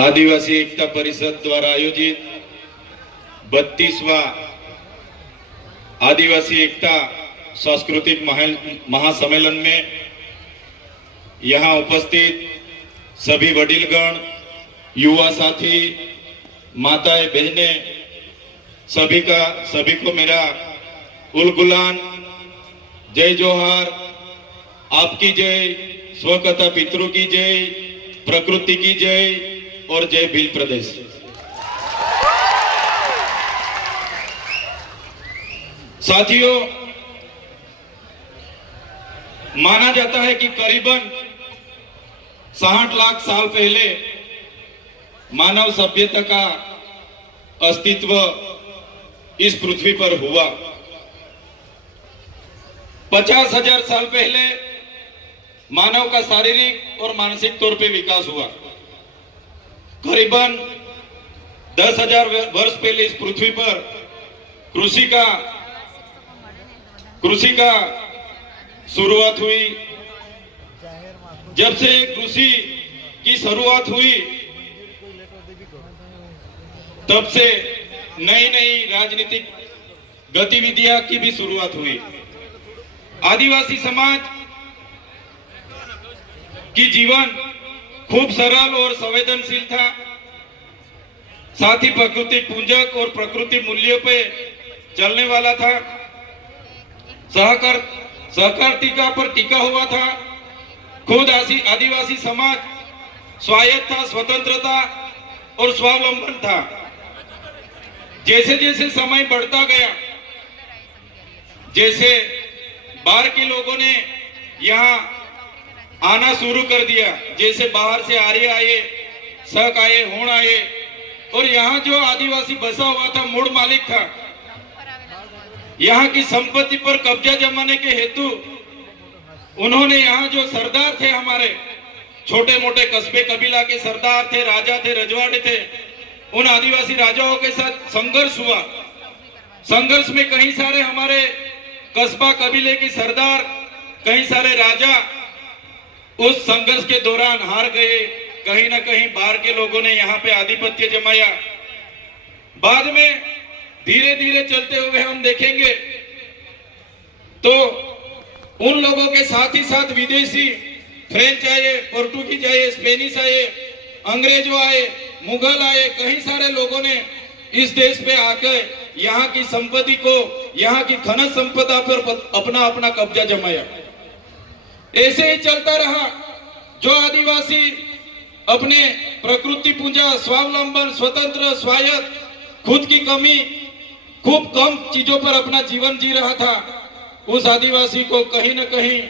आदिवासी एकता परिषद द्वारा आयोजित 32वां आदिवासी एकता सांस्कृतिक महासम्मेलन में यहाँ उपस्थित सभी वडीलगण, युवा साथी, माताएं, बहनें, सभी को मेरा उल गुलान, जय जोहार, आपकी जय, स्वकथा पितरों की जय, प्रकृति की जय और जय भील प्रदेश। साथियों, माना जाता है कि करीबन 60 लाख साल पहले मानव सभ्यता का अस्तित्व इस पृथ्वी पर हुआ। 50,000 साल पहले मानव का शारीरिक और मानसिक तौर पे विकास हुआ। करीबन 10,000 वर्ष पहले इस पृथ्वी पर कृषि का शुरुआत हुई। जब से कृषि की शुरुआत हुई तब से नई नई राजनीतिक गतिविधियां की भी शुरुआत हुई। आदिवासी समाज की जीवन खूब सरल और संवेदनशील था। साथ ही प्रकृति पूजक और प्रकृति मूल्यों पे चलने वाला था। सहकारिता पर टिका हुआ था। खुद आदिवासी समाज स्वायत्त था, स्वतंत्रता और स्वावलंबन था। जैसे जैसे समय बढ़ता गया, जैसे बाहर के लोगों ने यहाँ आना शुरू कर दिया, जैसे बाहर से आर्य आए, शक आए, होण आए, और यहाँ जो आदिवासी बसा हुआ था, मूल मालिक था, यहाँ की संपत्ति पर कब्जा जमाने के हेतु उन्होंने यहाँ जो सरदार थे, हमारे छोटे मोटे कस्बे कबीला के सरदार थे, राजा थे, रजवाड़े थे, उन आदिवासी राजाओं के साथ संघर्ष हुआ। संघर्ष में कई सारे हमारे कस्बा कबीले के सरदार, कई सारे राजा उस संघर्ष के दौरान हार गए। कहीं ना कहीं बाहर के लोगों ने यहाँ पे आधिपत्य जमाया। बाद में धीरे धीरे चलते हुए हम देखेंगे तो उन लोगों के साथ ही साथ विदेशी, फ्रेंच आए, पोर्टुगीज आए, स्पेनिश आए, अंग्रेजों आए, मुगल आए, कई सारे लोगों ने इस देश पे आकर यहाँ की संपत्ति को, यहाँ की खनिज संपदा पर अपना अपना कब्जा जमाया। ऐसे ही चलता रहा। जो आदिवासी अपने प्रकृति पूजा, स्वावलंबन, स्वतंत्र, स्वायत्त, खुद की कमी, खूब कम चीजों पर अपना जीवन जी रहा था, उस आदिवासी को कहीं ना कहीं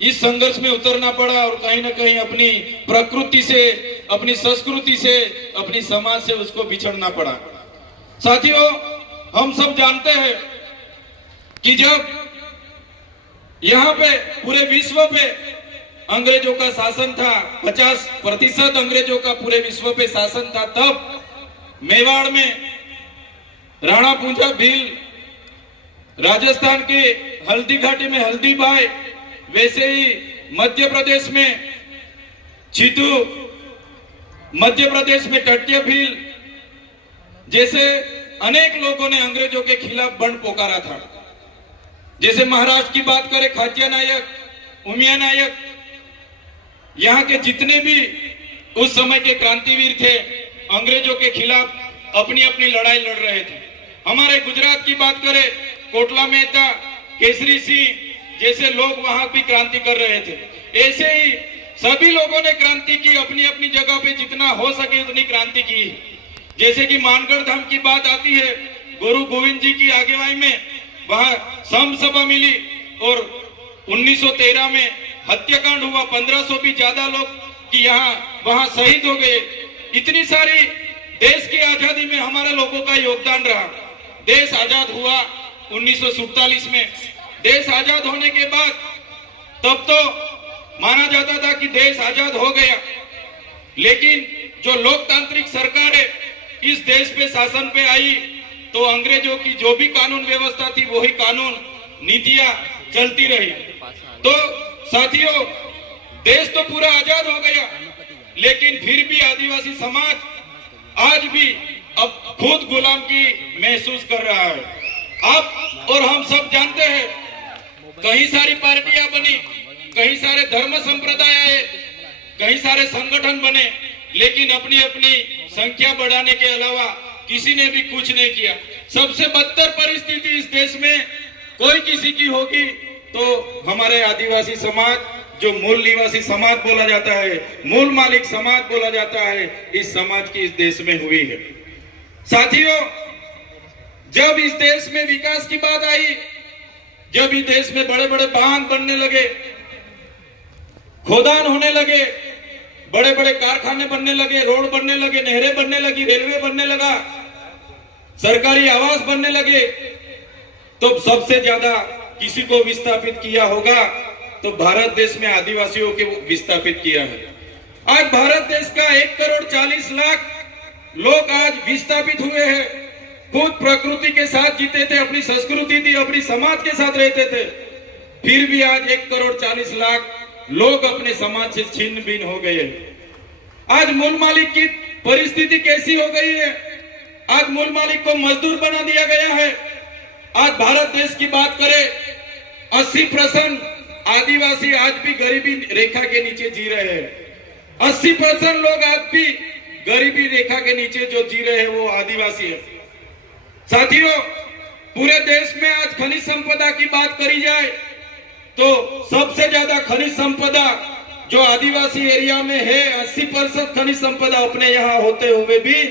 इस संघर्ष में उतरना पड़ा और कहीं ना कहीं अपनी प्रकृति से, अपनी संस्कृति से, अपनी समाज से उसको बिछड़ना पड़ा। साथियों, हम सब जानते हैं कि जब यहाँ पे पूरे विश्व पे अंग्रेजों का शासन था, 50% अंग्रेजों का पूरे विश्व पे शासन था, तब मेवाड़ में राणा पूंजा भील, राजस्थान के हल्दी घाटी में हल्दी बाई, वैसे ही मध्य प्रदेश में छितू, मध्य प्रदेश में टट्य भील, जैसे अनेक लोगों ने अंग्रेजों के खिलाफ बंड पोकारा था। जैसे महाराष्ट्र की बात करें, खाज्या नायक, उमिया नायक, यहाँ के जितने भी उस समय के क्रांतिवीर थे, अंग्रेजों के खिलाफ अपनी अपनी लड़ाई लड़ रहे थे। हमारे गुजरात की बात करें, कोटला मेहता, केसरी सिंह जैसे लोग वहां भी क्रांति कर रहे थे। ऐसे ही सभी लोगों ने क्रांति की, अपनी अपनी जगह पे जितना हो सके उतनी क्रांति की। जैसे कि मानगढ़ धाम की बात आती है, गुरु गोविंद जी की आगेवाई में वहां सम सभा मिली और 1913 में हत्याकांड हुआ। 1500 भी ज्यादा लोग कि यहाँ वहां शहीद हो गए। इतनी सारी देश की आजादी में हमारे लोगों का योगदान रहा। देश आजाद हुआ 1947 में। देश आजाद होने के बाद तब तो माना जाता था कि देश आजाद हो गया, लेकिन जो लोकतांत्रिक सरकारें इस देश पे शासन पे आई तो अंग्रेजों की जो भी कानून व्यवस्था थी वही कानून नीतियां चलती रही। तो साथियों, देश तो पूरा आजाद हो गया, लेकिन फिर भी आदिवासी समाज आज भी अब खुद गुलाम की महसूस कर रहा है। आप और हम सब जानते हैं, कई सारी पार्टियां बनी, कई सारे धर्म संप्रदाय आए, कई सारे संगठन बने, लेकिन अपनी अपनी संख्या बढ़ाने के अलावा किसी ने भी कुछ नहीं किया। सबसे बदतर परिस्थिति इस देश में कोई किसी की होगी तो हमारे आदिवासी समाज, जो मूल निवासी समाज बोला जाता है, मूल मालिक समाज बोला जाता है, इस समाज की इस देश में हुई है। साथियों, जब इस देश में विकास की बात आई, जब इस देश में बड़े बड़े बांध बनने लगे, खोदान होने लगे, बड़े बड़े कारखाने बनने लगे, रोड बनने लगे, नहरें बनने लगी, रेलवे बनने लगा, सरकारी आवास बनने लगे, तो सबसे ज्यादा किसी को विस्थापित किया होगा तो भारत देश में आदिवासियों को विस्थापित किया है। आज भारत देश का 1,40,00,000 लोग आज विस्थापित हुए हैं। खुद प्रकृति के साथ जीते थे, अपनी संस्कृति थी, अपनी समाज के साथ रहते थे, फिर भी आज 1,40,00,000 लोग अपने समाज से छिन्न भिन्न हो गए। आज मूल मालिक की परिस्थिति कैसी हो गई है? आज मूल मालिक को मजदूर बना दिया गया है। आज भारत देश की बात करें, 80% आदिवासी आज भी गरीबी रेखा के नीचे जी रहे हैं। 80% लोग आज भी गरीबी रेखा के नीचे जो जी रहे हैं वो आदिवासी है। साथियों, पूरे देश में आज खनिज संपदा की बात करी जाए तो सबसे ज्यादा खनिज संपदा जो आदिवासी एरिया में है, 80% खनिज संपदा अपने यहाँ होते हुए भी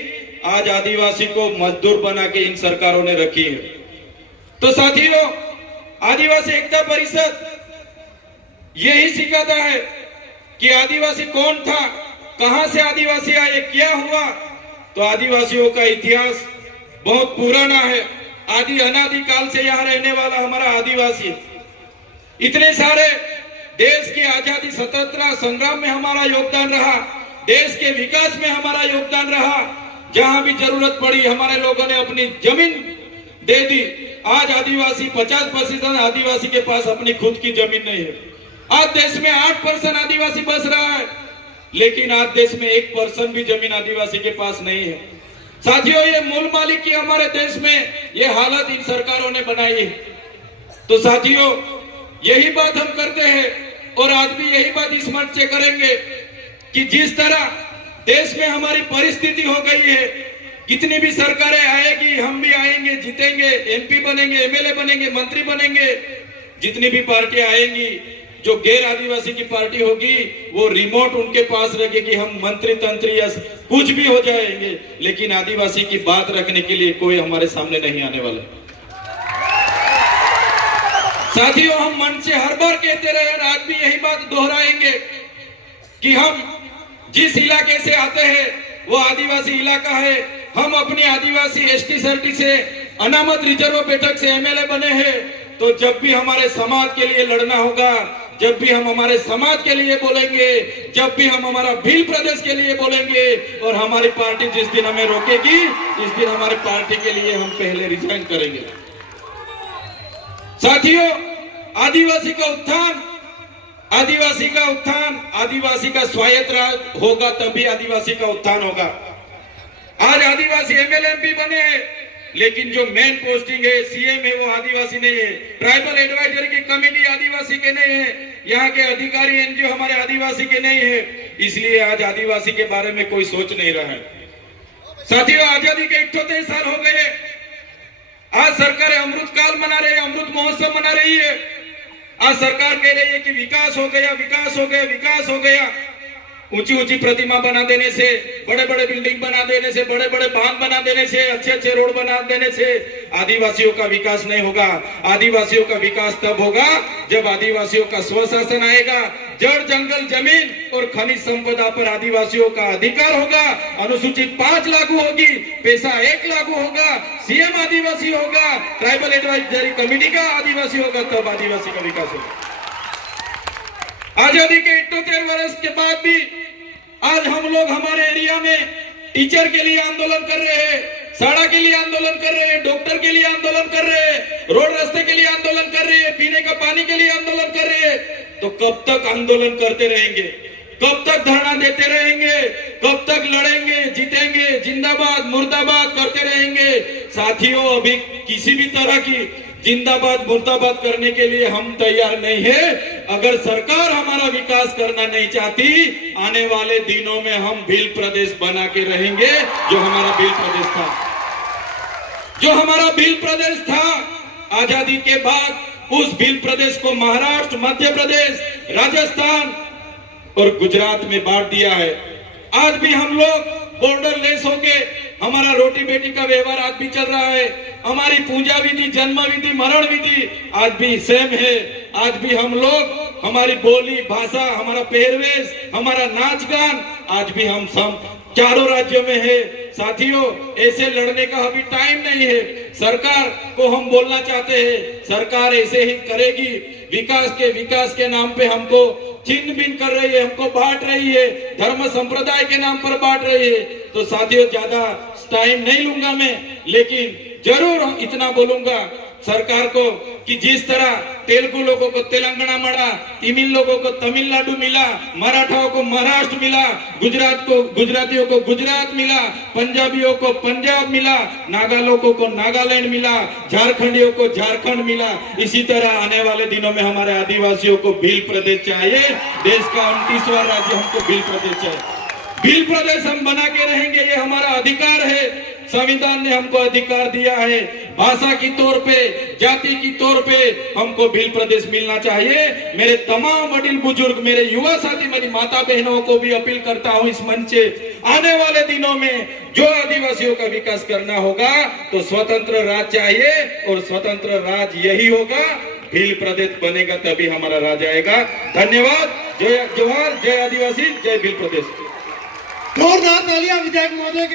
आज आदिवासी को मजदूर बना के इन सरकारों ने रखी है। तो साथियों, आदिवासी एकता परिषद यही सिखाता है कि आदिवासी कौन था, कहां से आदिवासी आए, क्या हुआ। तो आदिवासियों का इतिहास बहुत पुराना है। आदि अनादि काल से यहाँ रहने वाला हमारा आदिवासी, इतने सारे देश की आजादी स्वतंत्रता संग्राम में हमारा योगदान रहा, देश के विकास में हमारा योगदान रहा। जहां भी जरूरत पड़ी हमारे लोगों ने अपनी जमीन दे दी। आज आदिवासी 50% आदिवासी के पास अपनी खुद की जमीन नहीं है। आज देश में 8% आदिवासी बस रहा है, लेकिन आज देश में 1% भी जमीन आदिवासी के पास नहीं है। साथियों, ये मूल मालिक की हमारे देश में ये हालत इन सरकारों ने बनाई है। तो साथियों, यही बात हम करते हैं और आज भी यही बात इस मंच से करेंगे कि जिस तरह देश में हमारी परिस्थिति हो गई है, कितनी भी सरकारें आएगी, हम भी आएंगे, जीतेंगे, एमपी बनेंगे, एमएलए बनेंगे, मंत्री बनेंगे, जितनी भी पार्टियां आएंगी, जो गैर आदिवासी की पार्टी होगी वो रिमोट उनके पास रखेगी, हम मंत्री तंत्री या कुछ भी हो जाएंगे, लेकिन आदिवासी की बात रखने के लिए कोई हमारे सामने नहीं आने वाला। साथियों, हम मन से हर बार कहते रहे और आज भी यही बात दोहराएंगे कि हम जिस इलाके से आते हैं वो आदिवासी इलाका है। हम अपनी आदिवासी एसटी सर्टी से अनामत रिजर्व बैठक से एमएलए बने हैं। तो जब भी हमारे समाज के लिए लड़ना होगा, जब भी हम हमारे समाज के लिए बोलेंगे, जब भी हम हमारा भील प्रदेश के लिए बोलेंगे और हमारी पार्टी जिस दिन हमें रोकेगी, इस दिन हमारी पार्टी के लिए हम पहले रिजाइन करेंगे। साथियों, आदिवासी का उत्थान, आदिवासी का उत्थान, आदिवासी का स्वायत्त राज होगा तभी आदिवासी का उत्थान होगा। आज आदिवासी एमएलए एमपी बने हैं, लेकिन जो मेन पोस्टिंग है, सीएम है, वो आदिवासी नहीं है। ट्राइबल एडवाइजरी की कमेटी आदिवासी के नहीं है, यहाँ के अधिकारी एनजीओ हमारे आदिवासी के नहीं है, इसलिए आज आदिवासी के बारे में कोई सोच नहीं रहा है। साथियों, आजादी के 78 साल हो गए। आज सरकार अमृत काल मना रही है, अमृत महोत्सव मना रही है। आज सरकार कह रही है कि विकास हो गया, विकास हो गया, विकास हो गया। ऊंची ऊंची प्रतिमा बना देने से, बड़े बड़े बिल्डिंग बना देने से, बड़े बड़े बांध बना देने से, अच्छे अच्छे रोड बना देने से आदिवासियों का विकास नहीं होगा। आदिवासियों का विकास तब होगा जब आदिवासियों का स्वशासन आएगा, जड़ जंगल जमीन और खनिज संपदा पर आदिवासियों का अधिकार होगा, अनुसूचित 5 लागू होगी, पैसा 1 लागू होगा, सीएम आदिवासी होगा, ट्राइबल एडवाइजरी कमेटी का आदिवासी होगा, तब आदिवासी का विकास होगा। आजादी के 78 वर्ष के बाद भी आज हम लोग हमारे एरिया में टीचर के लिए आंदोलन कर रहे हैं, सड़क के लिए आंदोलन कर रहे हैं, डॉक्टर के लिए आंदोलन कर रहे हैं, रोड रास्ते के लिए आंदोलन कर रहे हैं, पीने का पानी के लिए आंदोलन कर रहे हैं। तो कब तक आंदोलन करते रहेंगे? कब तक धरना देते रहेंगे, कब तक लड़ेंगे, जीतेंगे, जिंदाबाद मुर्दाबाद करते रहेंगे। साथियों, अभी किसी भी तरह की जिंदाबाद मुर्दाबाद करने के लिए हम तैयार नहीं है। अगर सरकार हमारा विकास करना नहीं चाहती, आने वाले दिनों में हम भील प्रदेश बना के रहेंगे, जो हमारा भील प्रदेश था, जो हमारा भील प्रदेश था। आजादी के बाद उस भील प्रदेश को महाराष्ट्र, मध्य प्रदेश, राजस्थान और गुजरात में बांट दिया है। आज भी हम लोग बॉर्डर लेस होके हमारा रोटी बेटी का व्यवहार आज भी चल रहा है। हमारी पूजा विधि, जन्म विधि, मरण विधि आज भी सेम है। आज भी हम लोग, हमारी बोली भाषा, हमारा पहरवेश, हमारा नाच गान आज भी हम सब चारों राज्यों में है। साथियों, ऐसे लड़ने का अभी टाइम नहीं है। सरकार को हम बोलना चाहते हैं, सरकार ऐसे ही करेगी। विकास के नाम पे हमको छिन्न भिन्न कर रही है, हमको बांट रही है, धर्म संप्रदाय के नाम पर बांट रही है। तो साथियों, ज्यादा टाइम नहीं लूंगा मैं, लेकिन जरूर इतना बोलूंगा सरकार को कि जिस तरह तेलुगु लोगों को तेलंगाना मिला, तमिल लोगों को तमिलनाडु मिला, मराठाओं को महाराष्ट्र मिला, गुजरातियों को गुजरात मिला, पंजाबियों को पंजाब मिला, नागा लोगों को नागालैंड मिला, झारखंडियों को झारखंड मिला, इसी तरह आने वाले दिनों में हमारे आदिवासियों को भील प्रदेश चाहिए। देश का 29वां राज्य हमको भील प्रदेश चाहिए। भील प्रदेश हम बना के रहेंगे, ये हमारा अधिकार है। संविधान ने हमको अधिकार दिया है। भाषा की तौर पे, जाति की तौर पे हमको भील प्रदेश मिलना चाहिए। मेरे तमाम बड़े बुजुर्ग, मेरे युवा साथी, मेरी माता बहनों को भी अपील करता हूं इस मंच से, आने वाले दिनों में जो आदिवासियों का विकास करना होगा तो स्वतंत्र राज चाहिए, और स्वतंत्र राज यही होगा, भील प्रदेश बनेगा तभी हमारा राज आएगा। धन्यवाद। जय जवाहर, जय आदिवासी, जय भील प्रदेश। जोरदार तालियां विधायक महोदय के